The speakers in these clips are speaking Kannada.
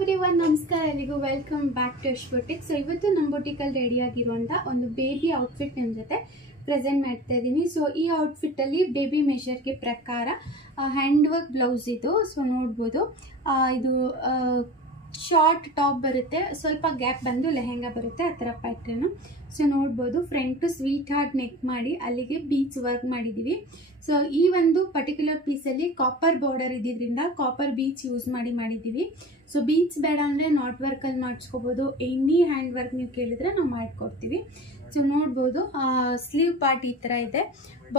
ಎವ್ರಿವನ್, ನಮಸ್ಕಾರ ಎಲ್ಲರಿಗೂ. Welcome back to Yash boutique. So ಇವತ್ತು ನಮ್ಮ ಬೊಟಿಕಲ್ಲಿ ರೆಡಿ ಆಗಿರುವಂಥ ಒಂದು ಬೇಬಿ ಔಟ್ಫಿಟ್ ನಿಮ್ಮ ಜೊತೆ ಪ್ರೆಸೆಂಟ್ ಮಾಡ್ತಾ ಇದ್ದೀನಿ. ಸೊ ಈ ಔಟ್ಫಿಟ್ಟಲ್ಲಿ ಬೇಬಿ ಮೆಷರ್ಗೆ ಪ್ರಕಾರ ಹ್ಯಾಂಡ್ ವರ್ಕ್ ಬ್ಲೌಸ್ ಇದು. ಸೊ ನೋಡ್ಬೋದು, ಇದು ಶಾರ್ಟ್ ಟಾಪ್ ಬರುತ್ತೆ, ಸ್ವಲ್ಪ ಗ್ಯಾಪ್ ಬಂದು ಲೆಹೆಂಗಾ ಬರುತ್ತೆ, ಆ ಥರ ಪ್ಯಾಟ್ರನು. ಸೊ ನೋಡ್ಬೋದು, ಫ್ರಂಟು ಸ್ವೀಟ್ ಹಾರ್ಟ್ ನೆಕ್ ಮಾಡಿ ಅಲ್ಲಿಗೆ ಬೀಚ್ ವರ್ಕ್ ಮಾಡಿದ್ದೀವಿ. ಸೊ ಈ ಒಂದು ಪರ್ಟಿಕ್ಯುಲರ್ ಪೀಸಲ್ಲಿ ಕಾಪರ್ ಬಾರ್ಡರ್ ಇದ್ದಿದ್ದರಿಂದ ಕಾಪರ್ ಬೀಚ್ ಯೂಸ್ ಮಾಡಿದ್ದೀವಿ. ಸೊ ಬೀಚ್ ಬೇಡ ಅಂದರೆ ನಾಟ್ ವರ್ಕಲ್ಲಿ ಮಾಡಿಸ್ಕೋಬೋದು. ಎನಿ ಹ್ಯಾಂಡ್ ವರ್ಕ್ ನೀವು ಕೇಳಿದ್ರೆ ನಾವು ಮಾಡಿಕೊಡ್ತೀವಿ. ಸೊ ನೋಡ್ಬೋದು, ಸ್ಲೀವ್ ಪಾರ್ಟ್ ಈ ಥರ ಇದೆ.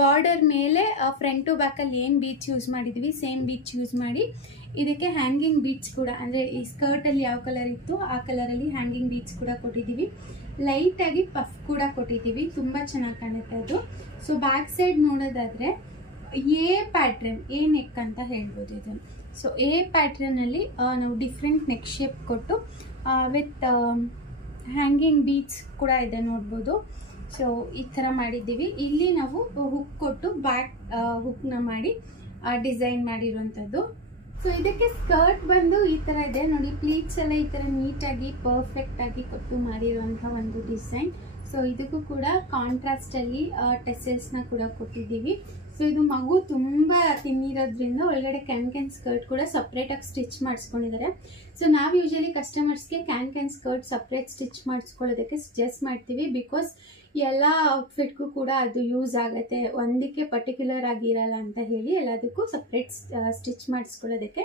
ಬಾರ್ಡರ್ ಮೇಲೆ ಫ್ರಂಟ್ ಟು ಬ್ಯಾಕಲ್ಲಿ ಏನು ಬೀಚ್ ಯೂಸ್ ಮಾಡಿದ್ದೀವಿ ಸೇಮ್ ಬೀಚ್ ಯೂಸ್ ಮಾಡಿ ಇದಕ್ಕೆ ಹ್ಯಾಂಗಿಂಗ್ ಬೀಚ್ ಕೂಡ, ಅಂದರೆ ಈ ಸ್ಕರ್ಟಲ್ಲಿ ಯಾವ ಕಲರ್ ಇತ್ತು ಆ ಕಲರಲ್ಲಿ ಹ್ಯಾಂಗಿಂಗ್ ಬೀಚ್ ಕೂಡ ಕೊಟ್ಟಿದ್ದೀವಿ. ಲೈಟಾಗಿ ಪಫ್ ಕೂಡ ಕೊಟ್ಟಿದ್ದೀವಿ, ತುಂಬ ಚೆನ್ನಾಗಿ ಕಾಣುತ್ತೆ ಅದು. ಸೊ ಬ್ಯಾಕ್ ಸೈಡ್ ನೋಡೋದಾದರೆ ಎ ಪ್ಯಾಟ್ರನ್, ಎ ನೆಕ್ ಅಂತ ಹೇಳ್ಬೋದು ಇದನ್ನು. ಸೊ ಎ ಪ್ಯಾಟ್ರನಲ್ಲಿ ನಾವು ಡಿಫ್ರೆಂಟ್ ನೆಕ್ ಶೇಪ್ ಕೊಟ್ಟು ವಿತ್ ಹ್ಯಾಂಗಿಂಗ್ ಬೀಚ್ ಕೂಡ ಇದೆ ನೋಡ್ಬೋದು. ಸೊ ಈ ಥರ ಮಾಡಿದ್ದೀವಿ. ಇಲ್ಲಿ ನಾವು ಹುಕ್ ಕೊಟ್ಟು ಬ್ಯಾಕ್ ಹುಕ್ನ ಮಾಡಿ ಡಿಸೈನ್ ಮಾಡಿರುವಂಥದ್ದು. ಸೊ ಇದಕ್ಕೆ ಸ್ಕರ್ಟ್ ಬಂದು ಈ ಥರ ಇದೆ ನೋಡಿ, ಪ್ಲೀಟ್ಸ್ ಎಲ್ಲ ಈ ಥರ ನೀಟಾಗಿ ಪರ್ಫೆಕ್ಟಾಗಿ ಕೊಟ್ಟು ಮಾಡಿರುವಂಥ ಒಂದು ಡಿಸೈನ್. ಸೊ ಇದಕ್ಕೂ ಕೂಡ ಕಾಂಟ್ರಾಸ್ಟಲ್ಲಿ ಟೆಸಲ್ಸ್ನ ಕೂಡ ಕೊಟ್ಟಿದ್ದೀವಿ. ಸೊ ಇದು ಮಗು ತುಂಬ ತಿನ್ನಿರೋದ್ರಿಂದ ಒಳಗಡೆ ಕ್ಯಾನ್ ಸ್ಕರ್ಟ್ ಕೂಡ ಸಪ್ರೇಟಾಗಿ ಸ್ಟಿಚ್ ಮಾಡಿಸ್ಕೊಂಡಿದ್ದಾರೆ. ಸೊ ನಾವು ಯೂಶಲಿ ಕಸ್ಟಮರ್ಸ್ಗೆ ಕ್ಯಾನ್ ಸ್ಕರ್ಟ್ ಸಪ್ರೇಟ್ ಸ್ಟಿಚ್ ಮಾಡಿಸ್ಕೊಳ್ಳೋದಕ್ಕೆ ಸಜೆಸ್ಟ್ ಮಾಡ್ತೀವಿ. ಬಿಕಾಸ್ ಎಲ್ಲ ಔಟ್ಫಿಟ್ಗೂ ಕೂಡ ಅದು ಯೂಸ್ ಆಗುತ್ತೆ, ಒಂದಕ್ಕೆ ಪರ್ಟಿಕ್ಯುಲರ್ ಆಗಿರಲ್ಲ ಅಂತ ಹೇಳಿ ಎಲ್ಲದಕ್ಕೂ ಸಪ್ರೇಟ್ ಸ್ಟಿಚ್ ಮಾಡಿಸ್ಕೊಳ್ಳೋದಕ್ಕೆ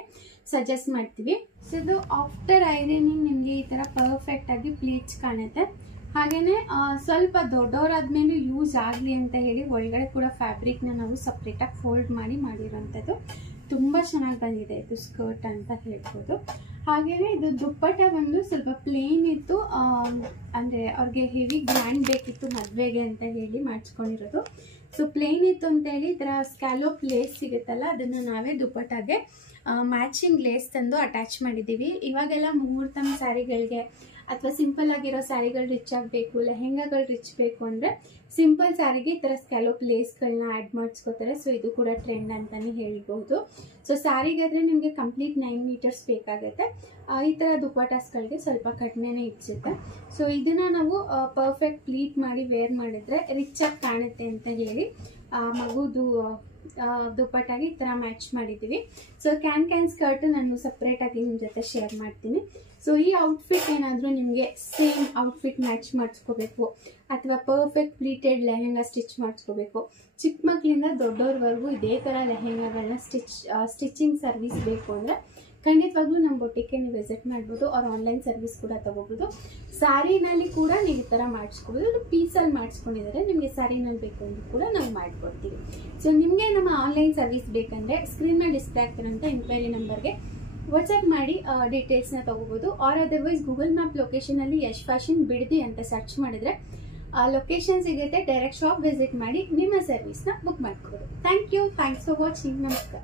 ಸಜೆಸ್ಟ್ ಮಾಡ್ತೀವಿ. ಸೊ ಇದು ಆಫ್ಟರ್ ಐರನಿಂಗ್ ನಿಮಗೆ ಈ ಥರ ಪರ್ಫೆಕ್ಟಾಗಿ ಪ್ಲೀಟ್ಸ್ ಕಾಣುತ್ತೆ. ಹಾಗೆಯೇ ಸ್ವಲ್ಪ ದೊಡ್ಡವರಾದ್ಮೇಲೆ ಯೂಸ್ ಆಗಲಿ ಅಂತ ಹೇಳಿ ಒಳಗಡೆ ಕೂಡ ಫ್ಯಾಬ್ರಿಕ್ನ ನಾವು ಸಪ್ರೇಟಾಗಿ ಫೋಲ್ಡ್ ಮಾಡಿರೋಂಥದ್ದು. ತುಂಬ ಚೆನ್ನಾಗಿ ಬಂದಿದೆ ಇದು ಸ್ಕರ್ಟ್ ಅಂತ ಹೇಳ್ಬೋದು. ಹಾಗೆಯೇ ಇದು ದುಪ್ಪಟ್ಟ ಬಂದು ಸ್ವಲ್ಪ ಪ್ಲೇನ್ ಇತ್ತು, ಅಂದರೆ ಅವ್ರಿಗೆ ಹೆವಿ ಗ್ರ್ಯಾಂಡ್ ಬೇಕಿತ್ತು ಮದುವೆಗೆ ಅಂತ ಹೇಳಿ ಮಾಡಿಸ್ಕೊಂಡಿರೋದು. ಸೊ ಪ್ಲೇನ್ ಇತ್ತು ಅಂತೇಳಿ ಈ ಥರ ಸ್ಕ್ಯಾಲೋಪ್ ಲೇಸ್ ಸಿಗುತ್ತಲ್ಲ, ಅದನ್ನು ನಾವೇ ದುಪ್ಪಟ್ಟಾಗೆ ಮ್ಯಾಚಿಂಗ್ ಲೇಸ್ ತಂದು ಅಟ್ಯಾಚ್ ಮಾಡಿದ್ದೀವಿ. ಇವಾಗೆಲ್ಲ ಮುಹೂರ್ತಮ್ ಸ್ಯಾರಿಗಳಿಗೆ ಅಥವಾ ಸಿಂಪಲ್ ಆಗಿರೋ ಸ್ಯಾರಿಗಳು ರಿಚ್ ಆಗಬೇಕು, ಲೆಹೆಂಗಾಗಳು ರಿಚ್ ಬೇಕು ಅಂದರೆ ಸಿಂಪಲ್ ಸ್ಯಾರಿಗೆ ಈ ಥರ ಸ್ಕ್ಯಾಲೋಪ್ ಲೇಸ್ಗಳನ್ನ ಆ್ಯಡ್ ಮಾಡಿಸ್ಕೋತಾರೆ. ಸೊ ಇದು ಕೂಡ ಟ್ರೆಂಡ್ ಅಂತಲೇ ಹೇಳ್ಬೋದು. ಸೊ ಸ್ಯಾರಿಗಾದರೆ ನಿಮಗೆ ಕಂಪ್ಲೀಟ್ 9 ಮೀಟರ್ಸ್ ಬೇಕಾಗುತ್ತೆ. ಈ ಥರ ದುಪ್ಪಟಾಸ್ಗಳಿಗೆ ಸ್ವಲ್ಪ ಕಡಿಮೆನೇ ಇಡ್ಸುತ್ತೆ. ಸೊ ಇದನ್ನು ನಾವು ಪರ್ಫೆಕ್ಟ್ ಪ್ಲೀಟ್ ಮಾಡಿ ವೇರ್ ಮಾಡಿದ್ರೆ ರಿಚಾಗಿ ಕಾಣುತ್ತೆ ಅಂತ ಹೇಳಿ ಮಗುದು ದುಪ್ಪಟ್ಟಾಗಿ ಈ ಥರ ಮ್ಯಾಚ್ ಮಾಡಿದ್ದೀವಿ. ಸೊ ಕ್ಯಾನ್ ಸ್ಕರ್ಟ್ ನಾನು ಸಪ್ರೇಟಾಗಿ ನಿಮ್ಮ ಜೊತೆ ಶೇರ್ ಮಾಡ್ತೀನಿ. ಸೊ ಈ ಔಟ್ಫಿಟ್ ಏನಾದರೂ ನಿಮಗೆ ಸೇಮ್ ಔಟ್ಫಿಟ್ ಮ್ಯಾಚ್ ಮಾಡಿಸ್ಕೋಬೇಕು ಅಥವಾ ಪರ್ಫೆಕ್ಟ್ ಪ್ಲೀಟೆಡ್ ಲೆಹೆಂಗಾ ಸ್ಟಿಚ್ ಮಾಡಿಸ್ಕೋಬೇಕು, ಚಿಕ್ಕ ಮಕ್ಕಳಿಂದ ದೊಡ್ಡವ್ರವರೆಗೂ ಇದೇ ಥರ ಲೆಹೆಂಗಾಗಳನ್ನ ಸ್ಟಿಚಿಂಗ್ ಸರ್ವಿಸ್ ಬೇಕು ಅಂದರೆ ಖಂಡಿತವಾಗ್ಲೂ ನಮ್ಮ ಬೊಟಿಕ್ಗೆ ನೀವು ವಿಸಿಟ್ ಮಾಡ್ಬೋದು. ಅವ್ರ ಆನ್ಲೈನ್ ಸರ್ವಿಸ್ ಕೂಡ ತೊಗೋಬೋದು. ಸ್ಯಾರಿನಲ್ಲಿ ಕೂಡ ನೀವು ಈ ಥರ ಮಾಡಿಸ್ಕೋಬೋದು. ಅದು ಪೀಸಲ್ಲಿ ಮಾಡಿಸ್ಕೊಂಡಿದ್ದಾರೆ, ನಿಮಗೆ ಸ್ಯಾರಿನಲ್ಲಿ ಬೇಕು ಅಂದರೂ ಕೂಡ ನಾವು ಮಾಡಿಕೊಡ್ತೀವಿ. ಸೊ ನಿಮಗೆ ನಮ್ಮ ಆನ್ಲೈನ್ ಸರ್ವಿಸ್ ಬೇಕಂದರೆ ಸ್ಕ್ರೀನ್ ಮೇಲೆ ಡಿಸ್ಪ್ಲೇ ಆಗ್ತಿರೋಂಥ ಎಂಕ್ವೈರಿ ನಂಬರ್ಗೆ ವಾಟ್ಸಪ್ ಮಾಡಿ ಡೀಟೇಲ್ಸ್ನ ತೊಗೋಬೋದು. ಆರ್ ಅದರ್ವೈಸ್ ಗೂಗಲ್ ಮ್ಯಾಪ್ ಲೊಕೇಶನಲ್ಲಿ ಯಶ್ ಫ್ಯಾಷನ್ ಬಿಡದಿ ಅಂತ ಸರ್ಚ್ ಮಾಡಿದ್ರೆ ಲೊಕೇಶನ್ ಸಿಗುತ್ತೆ. ಡೈರೆಕ್ಟ್ ಶಾಪ್ ವಿಸಿಟ್ ಮಾಡಿ ನಿಮ್ಮ ಸರ್ವಿಸ್ನ ಬುಕ್ ಮಾಡ್ಕೋಬೋದು. Thank you, thanks for watching. ನಮಸ್ಕಾರ.